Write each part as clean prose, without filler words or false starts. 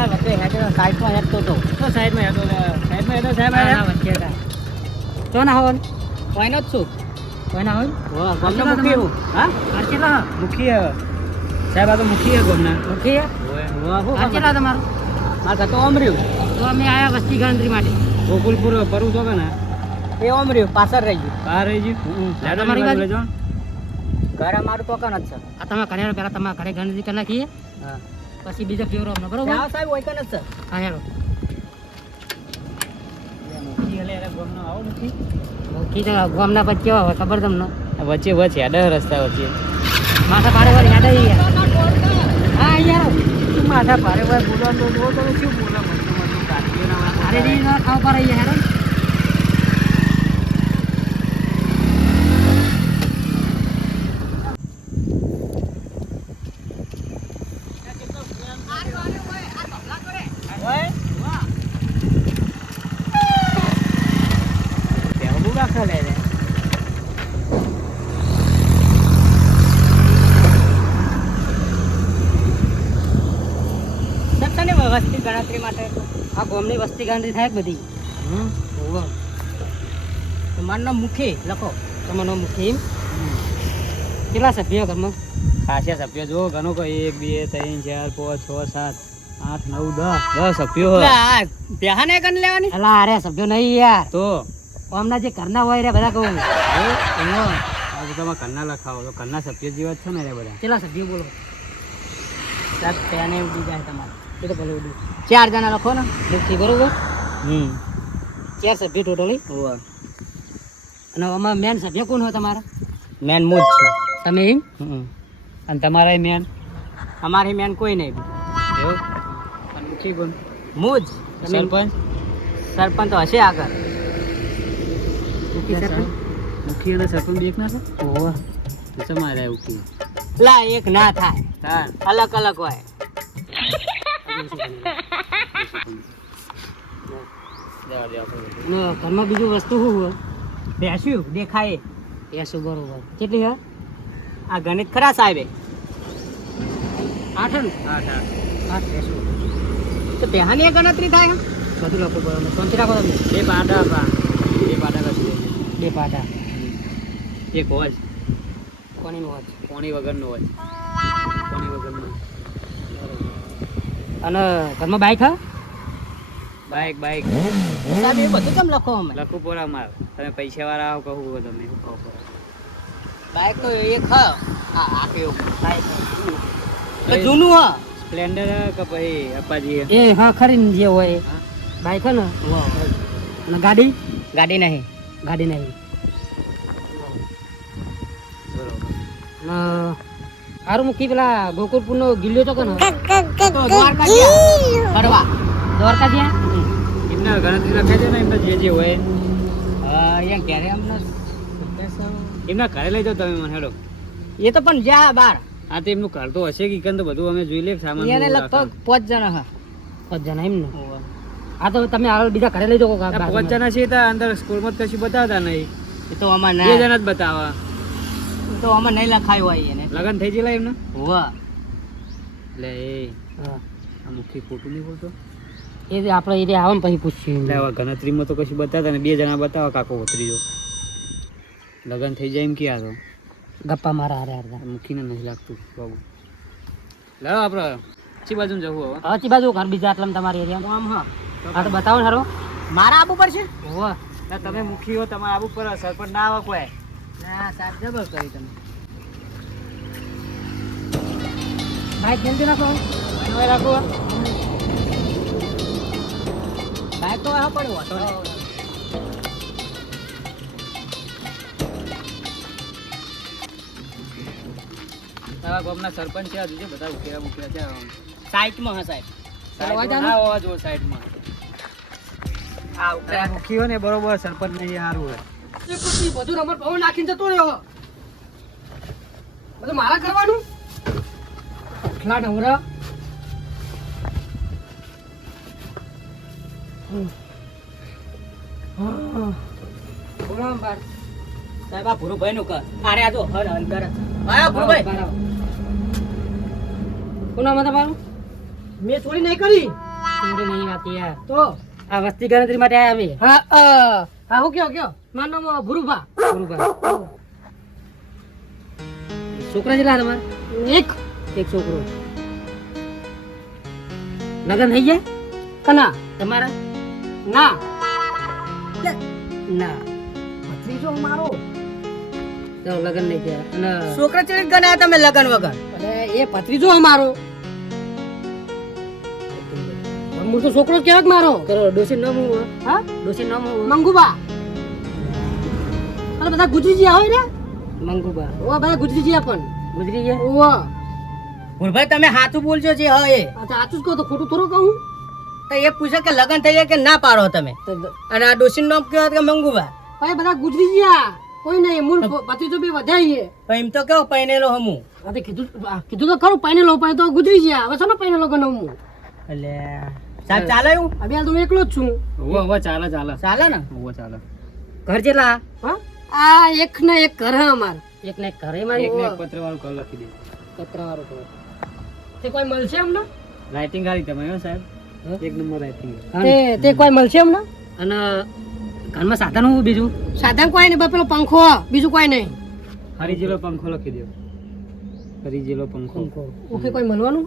યાર વચ્ચે હેડ સાઈડમાં હેડ તો સાઈડમાં હેડો સાહેબ ના વચ્ચે તા તો ના હોન કોઈ નથી શું કોઈ ના હોય વાહ ગમના મુખી હું હા આચેલા મુખી સાહેબ આ તો મુખી હે ગમના ઓકે વાહ હું આચેલા તમારું મારા તો ઓમર્યું તો અમે આયા વસ્તી ગણતરી માટે ગોકુલપુર પરુ છો કે ને એ ઓમર્યું પાછળ રહી ગયું બહાર રહી ગયું તમારી બાજુ લેજો ઘર અમારું તો કન જ છે આ તમે ઘરે પહેલા તમારા ઘરે ગણતરી કરી નાખીએ હા પછી બીજા ફેવરો અમને બરોબર હા સાહેબ હોય કન જ છે હા હેલો મુખી હલે અરે ગમનો આવો મુખી મુખી તો ગામના પછી કેવા હોય ખબર તમને વચ્ચે વચ્ચે હેડા રસ્તા વચ્ચે માથા પાડે વાર યાદ આવી ગયા હા યાર માથા ભારે ભાઈ બોલવા તો જો તમે શું બોલા મસ્ત કાઢીના અરે રી ના ખાવ પર અહીંયા હેરો વસ્તી ગણતરી માટે આ ગામની વસ્તી ગણતરી થાય બધી તમારું નામ મુખી લખો તમારું નામ મુખી કેટલા સભ્યો ઘરમાં ખાસા સભ્યો જો ઘણો કોઈ 1 2 3 4 5 6 7 8 9 10 સભ્યો બેહાને ગણ લેવાની અલા અરે સભ્યો નહીં યાર તો આમના જે ઘરના હોય રે બધા કહું આજે તમે ઘરના લખાવો તો ઘરના સભ્યો જેવા જ છે ને રે બધા કેટલા સભ્યો બોલો સાત પેને ઉડી જાય તમારે એ તો ભલે ઉડી 4 જણા લખો ને મુખી બરોબર 4 સભ્યો ટોટલી હોવા અને આમાં મેન સભ્ય કોણ હોય તમારા મેન મુજ છે તમે એમ અને તમારા મેન અમારી મેન કોઈ નહીં એવું અને મુખી કોણ મુજ સરપંચ સરપંચ તો હશે આગળ મુખી અને સરપંચ એક ના છે ઓહ તો તમારે એવું કીધું લા એક ના થાય તાર અલગ અલગ હોય ઘરમાં બીજું વસ્તુ શું હોય બેસ્યું દેખાય બેસું બરોબર કેટલી હે આ ગણિત ખરા સાહેબે 8 ને 8 બેસું તો પહેલાની ગણતરી થાય બધું લખો બરોબર શાંતિ રાખો તમે બે પાટા કશું બે પાટા એક હોજ કોની નું કોણી વગરનો હોજ કોણી વગરનો અને ઘરમાં બાઈક હા બાઈક સાહેબ એ બધું કેમ લખો અમે લખું પોરા માર તમે પૈસા વાળા આવો કહું તમે શું કહો બાઈક તો એક હ આ કેવું બાઈક તો જૂનું હ સ્પ્લેન્ડર કે પછી અપાજી એ હા ખરી જે હોય બાઈક હે ને અને ગાડી નહીં બરોબર હારું મૂકી પેલા ગોકુલપુર નો ગિલ્લો તો કનો દ્વારકા ગયા ફરવા દ્વારકા ગયા એમના ગણતરી લખાય છે ને એમના જે હોય હા અહીંયા ક્યારે અમને એમના ઘરે લઈ જાઓ તમે મને હેડો એ તો પણ જા બાર હા તો એમનું ઘર તો હશે કે તો બધું અમે જોઈ લે સામાન એને લગભગ 5 જણા હા 5 જણા એમ ને હા તો તમે આગળ બીજા ઘરે લઈ જાઓ 5 જણા છે તો અંદર સ્કૂલમાં કશું બતાવતા નહીં એ તો આમાં 2 જણા જ બતાવવા તો આમાં નહીં લખાયું હોય એને લગન થઈ ગયેલા એમને હોવા એટલે એ આ મુખી ખોટું નહીં બોલતો એ આપણે આવે ને પછી પૂછ્યું એટલે હવે ગણતરીમાં તો કશું બતાવતા ને 2 જણા બતાવો કાકો ઉતરીજો લગન થઈ જાય એમ ક્યાં તો ગપ્પા મારા હારે મુખીને નહીં લાગતું બાબુ લાવો આપણે ચી બાજુ જવું હવે ચી બાજુ ઘર બીજા આટલા તમારી એરિયા આમ હા આ તો બતાવો ને હારો મારા આબુ પર છે હોવા તમે મુખી હો તમારે આબુ પર સરપંચ ના આવે કોઈ ના સાહેબ જબર કરી તમે બાઈક જલ્દી રાખો બાઈક તો આ પડ્યો હતો તારા ગામના સરપંચ છે હજુ બધા ઉકેલા છે સાઈડમાં હા સાહેબ ના હોવા જો સાઈડમાં આ ઉકેલા મુખી હોય ને બરોબર સરપંચ ને સારું હોય બધું રમત બહુ નાખીને જતો રહ્યો બધું મારા કરવાનું ખલા ઢવરા સાહેબ આ ભૂરુભાઈ નું કર અરે આ જો હર અંદર આયા ભૂરુભાઈ કોના માં તમારું મેં ચોરી નહીં કરી ચોરી નહીં વાતી યાર. તો આ વસ્તી ગણતરી માટે આયા અમે. હા હું કયો મારું નામ ભુરુભા. બરોબર. છોકરા કેટલા તમારે? એક એક છોકરો. લગ્ન થઈ ગયા કના તમારા? ના ના. ભત્રીજો મારો. તો લગ્ન નહીં થયા. અને છોકરા ચડી ગણાયા તમે લગન વગર. અરે એ ભત્રીજો અમારો. હું તો છોકરો કેવાક મારો. કરો ડોસી નામ હું. હા ડોસી નામ હું. મંગુબા. અરે બધા ગુજરીજી હોય ને. મંગુબા. ઓ બધા ગુજરીજી પણ ગુજરી ગયા. ઓ ભૂલભાઈ તમે સાચું બોલજો જે હા એ અચ્છા આચું જ કહો તો ખોટું થોડું કહું. તો એ પૂછે કે લગન થઈ જાય કે ના પાડો તમે અને આ ડોશી નામ કહેવાય કે મંગુબા ભાઈ બધા ગુજરી ગયા કોઈ નહીં મૂળ ભત્રીજો બી વધારીએ. તો એમ તો કેવો પૈનેલો હમું આ તો કીધું તો ખરું પાણી લો પાણી તો ગુજરી ગયા હવે શેનો પાણી લો ગણું હું. એટલે સાહેબ ચાલે એવું હવે હાલ તો હું એકલો જ છું. ચાલે ચાલે. ચાલે ને ચાલે. ઘર જેટલા? હા આ એક ને એક ઘર હે અમાર. એક ને એક ઘરે મારી. એક ને એક પત્ર વાળું ઘર લખી દે. કતરા વાળું ઘર. તે કોઈ મળશે અમને? રાઇટિંગ હારી તમે હો સાહેબ. એક નંબર રાઇટિંગ. તે કોઈ મળશે અમને? અને ઘરમાં સાધન હું બીજું? સાધન કોઈ નહીં બસ પેલો પંખો બીજું કોઈ નહીં. હરી જેલો પંખો લખી દો. હરી જેલો પંખો. ઓકે કોઈ મળવાનું?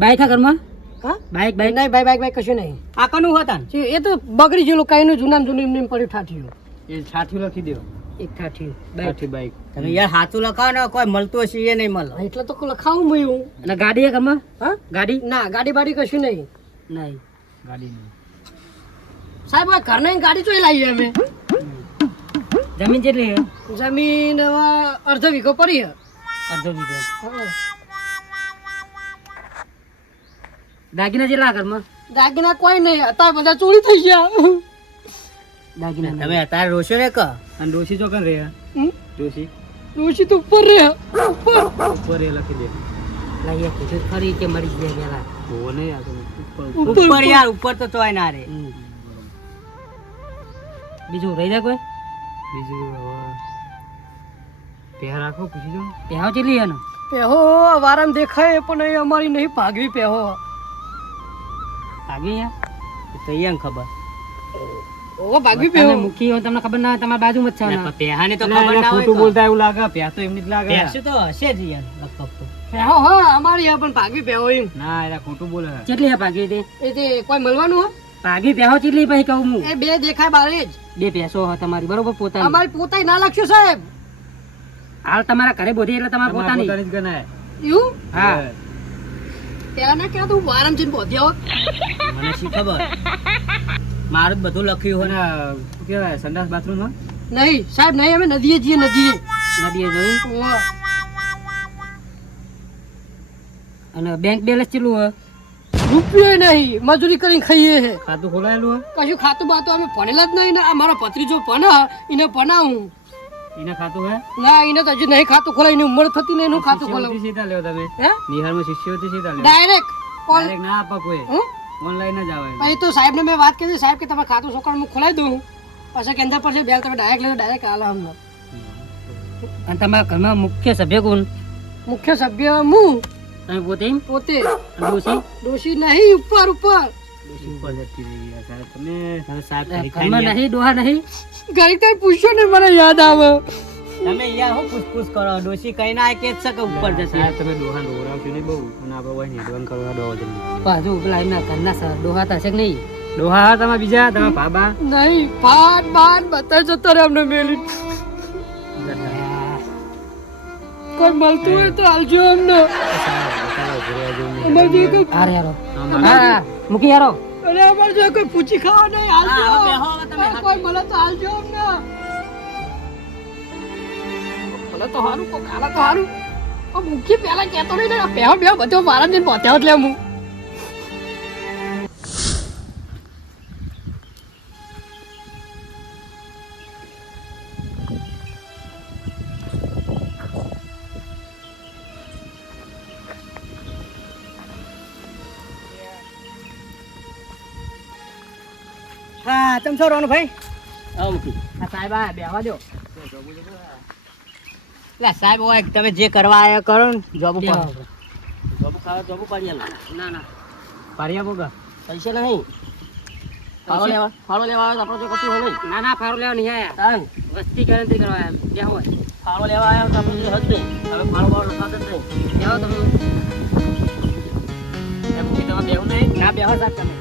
બાઈક હા ઘરમાં? હા બાઈક નહીં બાઈક બાઈક બાઈક કશું નહીં. આ કનું હતા ને? એ તો બગડી ગયેલું કઈ નું જૂના જૂની એમને પડ્યું ઠાઠ્યું. એ છાઠ્યું લખી દો. એક ઠાઠ્યું છાઠ્યું બાઈક. તમે યાર સાચું લખાવો ને કોઈ મળતું હશે એ નહીં મળે એટલે તો લખાવું મળ્યું. અને ગાડી હે ઘરમાં? હા ગાડી? ના ગાડી બાડી કશું નહીં. નહીં. ગાડી નહીં. સાહેબ હવે ઘર નહીં ગાડી ચોઈ લાવીએ અમે. જમીન કેટલી હે? જમીન હવે અડધો વીઘો પડી હે. અડધો વીઘો. હા. દાગીના કેટલા ઘરમાં? દાગીના કોઈ નહીં અત્યારે બધા ચોરી થઈ ગયા. દાગીના તમે અત્યારે રોશો ને ક અને ડોશી ચોકન રે? હમ? ડોશી ડોશી તો ઉપર રે ઉપર. ઉપર એ લખી દે. લાઈએ કીધું ખરી કે મરી ગયા પેલા. હો ને આ તો ઉપર. ઉપર યાર ઉપર તો તોય ના રે બીજું રહી જાય કોઈ? બીજું પહે રાખો પૂછી દો. પહેવા કેટલી એનો? પેહો વારામ દેખાય પણ એ અમારી નહીં ભાગવી પેહો. ભાગી યાર. તો અહીંયા ખબર ઓ ભાગવી પેહો. તમે મૂકી હોય તમને ખબર ના તમારી બાજુ મત છે. પેહાને તો ખબર ના હોય ખોટું બોલતા એવું લાગે. પહે તો એમની જ લાગે. પેસું તો હશે જ યાર લગભગ તો પેહો હા અમારી હે પણ ભાગવી પેહો એમ. ના એલા ખોટું બોલે. કેટલી હે ભાગી તે? એ તે કોઈ મળવાનું હો? ભાગી પહેવો કેટલી પછી કહું હું? એ બે દેખાય બારે જ. બે ભેંસો હે તમારી બરોબર પોતાની. અમારી પોતાય ના લખ્યું સાહેબ. હાલ તમારા ઘરે બોધી એટલે તમારા પોતાની જ ગણાય. એવું હા. પેલા ના કહેતો હું વારામ જઈને પહોંચ્યો હોત. મને શી ખબર મારું જ બધું લખ્યું હોય અને શું કહેવાય સંડાસ બાથરૂમ માં? નહીં સાહેબ નહીં અમે નદીએ જઈએ નદીએ. નદીએ જોયું? ઓહ. અને બેંક બેલેન્સ કેટલું હે? રૂપિયો નહીં મજૂરી કરીને ખાઈએ છે. ખાતું ખોલાયેલું કશું ખાતું બાતું અમે ભણેલા જ નહીં ને આ મારો ભત્રીજો ભણે એને ભણાવું. હે? એને ખાતું હે? ના એને તો હજી નહીં ખાતું ખોલાય એની ઉંમર થતી નહીં એનું ખાતું ખોલાવું. સીધા લેવો તમે? હે નિહાળમાં શિષ્યવૃત્તિ સીધા લેવો? Direct call. ડાયરેક્ટ ના આપા કોઈ. હમ? ઓનલાઈન જ આવે. પછી તો સાહેબને મેં વાત કરી સાહેબ કે તમે ખાતું છોકરા હું ખોલાવી દઉં પછી કેન્દ્ર પર છે બેલ તમે ડાયરેક્ટ લેજો ડાયરેક્ટ હાલ અમને. અને તમારા ઘરમાં મુખ્ય સભ્ય કોણ? મુખ્ય સભ્ય હું તમે પોતે? એમ? પોતે. ડોશી? ડોશી નહીં ઉપર ઉપર. ઉપર જતી રહી યાર સાહેબ તમે. હવે સાહેબ ઘડી ઘરમાં ખાઈને નહીં ડોહા નહીં? ઘડી કઈ પૂછ્યો ને મને યાદ આવે. તમે યાર હું પૂછપૂછ કરો ડોશી કઈ ના કે જ શકે ઉપર જશે સાહેબ તમે ડોહા દોરાવશો નહીં બહુ અને આપણે હોય નહીં ડોન કરવા ડોહા જલ્દી. પાછું પેલા એમના ઘરના ડોહા થશે કે નહીં? ડોહા તમારા બીજા તમારા ભાબા? નહીં પાન બાન બધા જતા રહે અમને મેલી. કોઈ મળતું હોય તો હાલજો અમને. અમારે જો કોઈ હારે યારો. હા મૂકી યારો. અરે અમારે જો કોઈ પૂછી ખાવા નહીં હા, હવે હાલજો. બેહો હવે તમે. કોઈ મળે તો હાલજો અમને. મળે તો હારું કોઈ ખાલા તો હારું. મૂકી પેલા કહેતો નહીં ને પહેવા બેહો બધો મારા જઈને પહોંચ્યા એટલે હું. હા તમે છો રોનો ભાઈ આવો મૂકી. આ સાહેબ આ બેહવા દો લા સાહેબ હોય તમે જે કરવા આયા કરો ને જોબ ઉપર જોબ ખાવા જોબ પાડી આલો. ના ના પાડી આપો કા? પૈસા નહીં ફાળો લેવા આવે તો આપણો તો કશું હોય નહીં. ના ના ફાળો લેવા નહીં આયા તાન વસ્તી ગણતરી કરવા આયા બેહો હોય ફાળો લેવા આવ્યા તો આપણે હદ નહીં. હવે ફાળો બાળો થતો જ નહીં. બેહો તમે એમ કે તમે બેહું નહીં ના બેહો સાહેબ તમે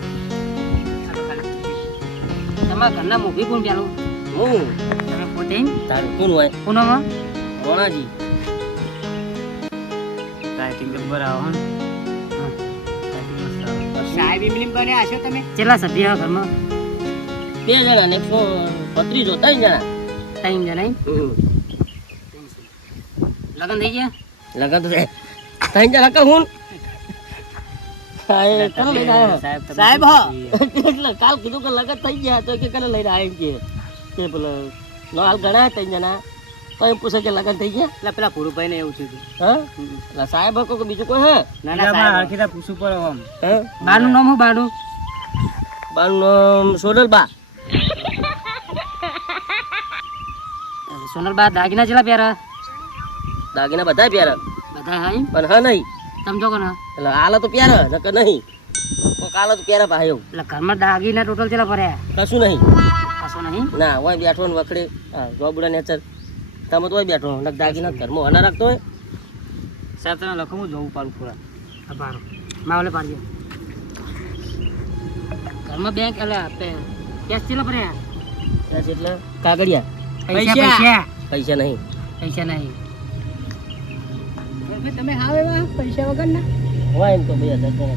તમારા ઘરના મૂવી કોણ પેલું હું તમે પોતે તારું કોણ હોય પૂનમમાં રોણાજી ટાઈટિંગ નંબર આવો ને સાહેબ ઇમલીમ બન્યા હશો તમે કેટલા સભ્ય ઘરમાં 2 જણા ને 135 જો 3 જણા 3 જણા લગન થઈ ગયા લગન તો 3 જણા કહું હાય કને લઈને આવ્યો સાહેબ હો એટલે કાલ કીધું કે લગન થઈ ગયા તો કે કને લઈને આવ્યો કે પેલો નો હાલ ઘણા 3 જણા તો એમ પૂછે કે લગન થઈ ગયા એટલે પેલા પુરુભાઈ ને એવું થયું હા એટલે સાહેબ હકો કે બીજું કોઈ હે ના ના ના સાહેબ હરખીતા પૂછવું પડે આમ હે બાનું નામ હું બાનું બાનું સોનલબા સોનલબા દાગીના ચેલા પહેરા દાગીના બધા પ્યારા બધા હા એમ? પણ હા નહીં સમજો કે ના એટલે આલા તો પ્યારા નકર નહીં કોક આલા તો પ્યારા ભાઈઓ એટલે ઘરમાં દાગીના ટોટલ ચેલા ભર્યા કશું નહીં કશો નહીં ના હોય બેઠો ને વખડે હા જોબડા નેચર તમે તો હોય બેઠો ને દાગીના ઘરમાં હના રાખતો હોય સાહેબ તમે લખો હું જોઉં પાડું પૂરા પારો માવલે પાડજો ઘરમાં બેંક એટલે કેશ ચેલા ભર્યા ત્યાં એટલે કાગળિયા પૈસા પૈસા પૈસા નહીં પૈસા નહીં તમે હાવ એવા પૈસા વગર ના હોય એમ તો 2000 તો પડે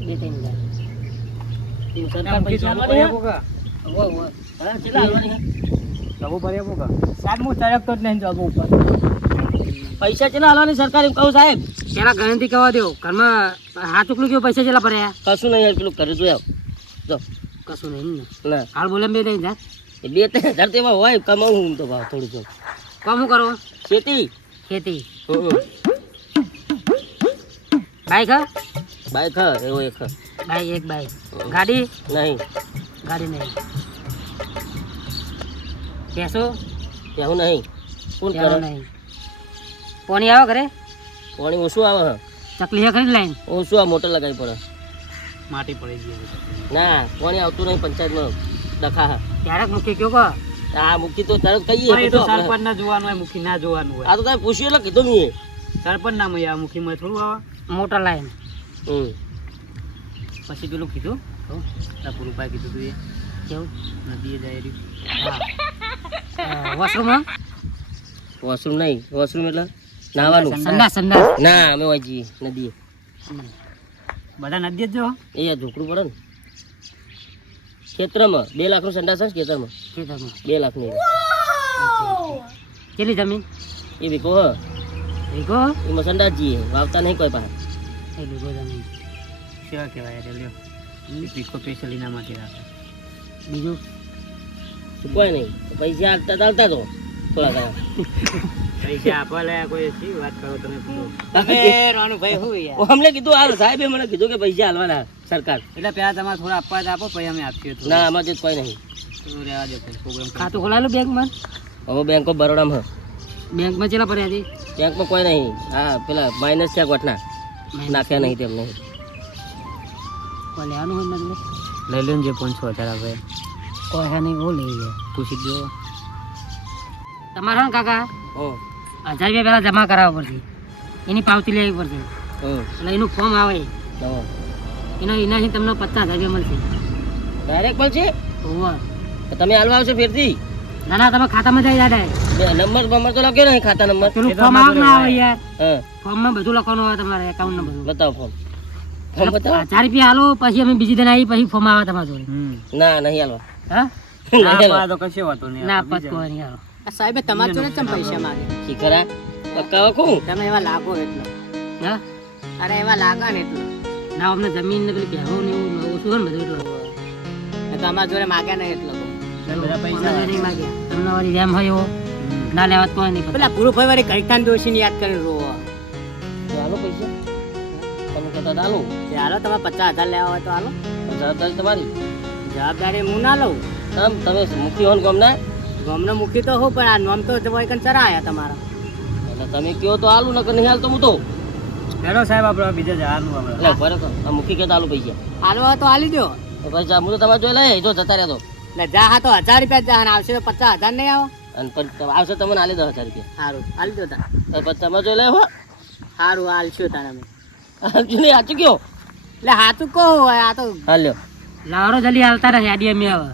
બે ત્રણ હજાર સરકાર પૈસા આલવાની હે? હા, કેટલા આલવાની હે? જવું પડે એવું કા સાહેબ હું તરફતો જ નહીં જોબ ઉપર પૈસા કેટલા આલવાની સરકાર એમ કહું સાહેબ પેલા ગણતરી કરવા દો ઘરમાં હાથ ઉકલું કેવું પૈસા ચેલા ભર્યા કશું નહીં પેલું કરે જોયા જો કશું નહીં ને ના હાલ બોલે બે નહીં જા એ 2-3 હજાર તેમાં હોય કમાવું હું તો ભાવ થોડું જો કોમ શું કરો ખેતી ખેતી હમ. બાઈક હા બાઈક હા એવો એક હા. બાઈક એક બાઈક ગાડી નહીં ગાડી નહીં પેસો એવું નહીં કોણ પેલો કરે નહીં પોણી આવો ઘરે પાણી ઓછું આવે હે ચકલી હે ખરી લાઈન ઓછું આ મોટર લગાવી પડે માટી પડી ગઈ ના પાણી આવતું નહીં પંચાયતમાં ડખા હા ક્યારેક મૂકી કયો કો આ મૂકી તો તરત કહીએ એ તો બધું આપણે. સરપંચ ના જોવાનું હોય મુખી ના જોવાનું હોય આ તો તમે પૂછ્યું એટલે કીધું મેં સરપંચ ના મય આ મુખી માં થોડું આવે મોટર લાઈન હમ પછી પેલું કીધું આ પુરુભાઈ કીધું તું એ કેવું નદીએ જાય રહ્યું વોશરૂમ વોશરૂમ નહીં વોશરૂમ એટલે નાવાનું સંડાસ સંડાસ ના અમે હોય જઈએ નદીએ બધા નદીએ જ જો એ આ ઝોકડું પડે ને ખેતરમાં 2 લાખનું સંડાસ છે ખેતરમાં ખેતરમાં 2 લાખની કેટલી જમીન એ વીકો હ વીઘો એમાં સંડાસ જઈએ વાવતા નહીં કોઈ પાસે એ વીઘો જમીન કેવા કહેવાય એટલે લ્યો પીકો સ્પેશિયલ એના માટે રાખે બીજું કોઈ નહીં પૈસા હાલતા ચાલતા તો થોડા ઘણા પૈસા આપવા લે કોઈ શી વાત કરો તમે રાનુભાઈ હું યાર અમને કીધું હાલ સાહેબે મને કીધું કે પૈસા હાલવાના સરકાર એટલે પેલા તમારે થોડા આપવા જ આપો પછી અમે આપીએ થોડું. ના આમાં જે કોઈ નહીં થોડું રહેવા દો પછી પ્રોગ્રામ ખાતું ખોલાયેલું બેંકમાં હવે બેંક ઓફ બરોડામાં બેંકમાં ચેલા પડ્યા હતી બેંકમાં કોઈ નહીં હા પેલા માઇનસ છે ગોઠના નાખ્યા નહીં તેમ નહીં કોઈ લેવાનું હોય મતલબ લઈ લો ને જે 5,000 આવે કોઈ હે નહીં હું લઈ જાય પૂછી દો તમારા ને કાકા હો 1000 રૂપિયા પહેલા જમા કરાવવા પડશે એની પાવતી લેવી પડશે હો એટલે એનું ફોર્મ આવે એનાથી તમને 50,000 રૂપિયા મળશે ડાયરેક્ટ મળશે હોવે. તો તમે હાલવા આવશો ફેરથી ના ના તમે ખાતામાં જઈ જાય નંબર બંબર તો લખ્યો નહીં ખાતા નંબર પેલું એ તો ફોર્મ આવે ના આવે યાર હા ફોર્મમાં બધું લખવાનું આવે તમારે એકાઉન્ટ ને બધું બતાવો ફોર્મ ફોર્મ બતાવો 1000 રૂપિયા હાલો પછી અમે બીજી દિન આવી પછી ફોર્મ આવે તમારા જોડે ના નહીં હાલવા હા નહીં હાલવા. તો કશો વાતો નહીં ના પત કોઈ નહીં હાલો સાહેબે તમારા જોડે ચમ પૈસા માંગે શીખરા પક્કા વખું તમે એવા લાગો એટલે હા અરે એવા લાગા ને એટલે ના અમને જમીન ને પેલી ભેહો ને એવું ઓછું હોય ને બધું એટલે તમારા જોડે માગ્યા નહીં એટલે બધા પૈસા પૈસા નહીં માગ્યા તમને વળી રેમ હોય એવો ના લેવા તો કોઈ નહીં પેલા પૂરું ભાઈ વળી કઈકાન દોશીને યાદ કરીને રોવો તો હાલો પૈસા તમે કહેતા હતા હાલો હાલો તમે 50,000 લેવા હોય તો હાલો જવાબદારી તમારી જવાબદારી હું ના લઉં તમે મુખી હો ને ગામના ગામને મૂકી તો હું પણ આ નોમ તો જવાય કન ચરાયા તમારા એટલે તમે કયો તો હાલું નકર નહીં હાલ તો હું તો હેડો સાહેબ આપણે બીજે જવાનું આપણે એટલે ઉભા રહો તો. આ મૂકી કે તાલું પૈસા હાલવા તો હાલી દો તો પછી હું તો તમારે જોઈ લઈ જો જતા રહ્યા તો એટલે જા હા તો 1000 રૂપિયા જા અને આવશે તો 50,000 નહીં આવો અને પછી આવશે તમને આલી 10,000 રૂપિયા સારું હાલી દો તાર તો પછી તમે જોઈ લે હો સારું હાલશું તારે અમે હાચું નહીં સાચું કયો એટલે હાથું કહો આ તો હાલ્યો લાવરો જલ્દી હાલતા રહે યાદી અમે હવે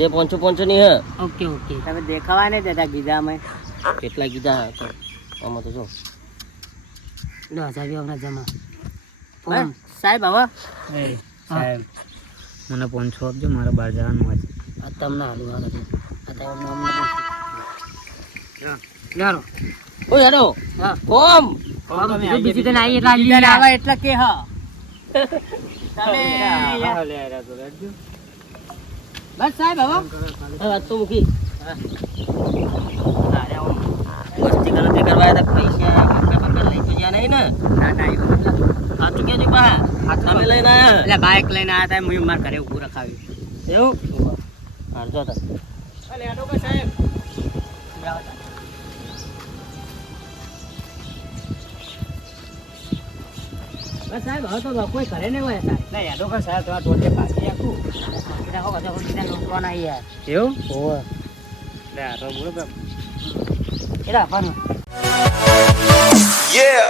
2 ની હે ઓકે ઓકે તમે દેખાવા નહીં દેતા ગીધા અમે કેટલા કીધા તો આમાં તો જો 10,000 હમણાં જમા સાહેબ હવે સાહેબ મને 500 આપજો મારે બહાર જવાનું હોય આ તમને હાલું હાલ યારો ઓ હેડો હા કોમ બીજી તો નહીં એટલે આવે એટલે કે હા તમે બસ સાહેબ હવે વાત તો મૂકી મસ્તી ગણતરી કરવા આવ્યા હતા પૈસા કાકા લઈ તો જ્યાં નહીં ને ના ના એવું મતલબ સાચું કહેજો પા તમે લઈને આવ્યા એટલે બાઇક લઈને આવ્યા હતા હું મારા ઘરે ઊભું રખાવ્યું એવું હાર જો તા સાહેબ બસ સાહેબ હવે તો કોઈ ઘરે નહીં હોય સાહેબ ના યાદો કર સાહેબ તમારા ટોટે પાછી આખું રાખો બધા બીજા નોકરોના યાર એવું ઓવે લે આ તો બરોબર એડા આપવાનું Yeah.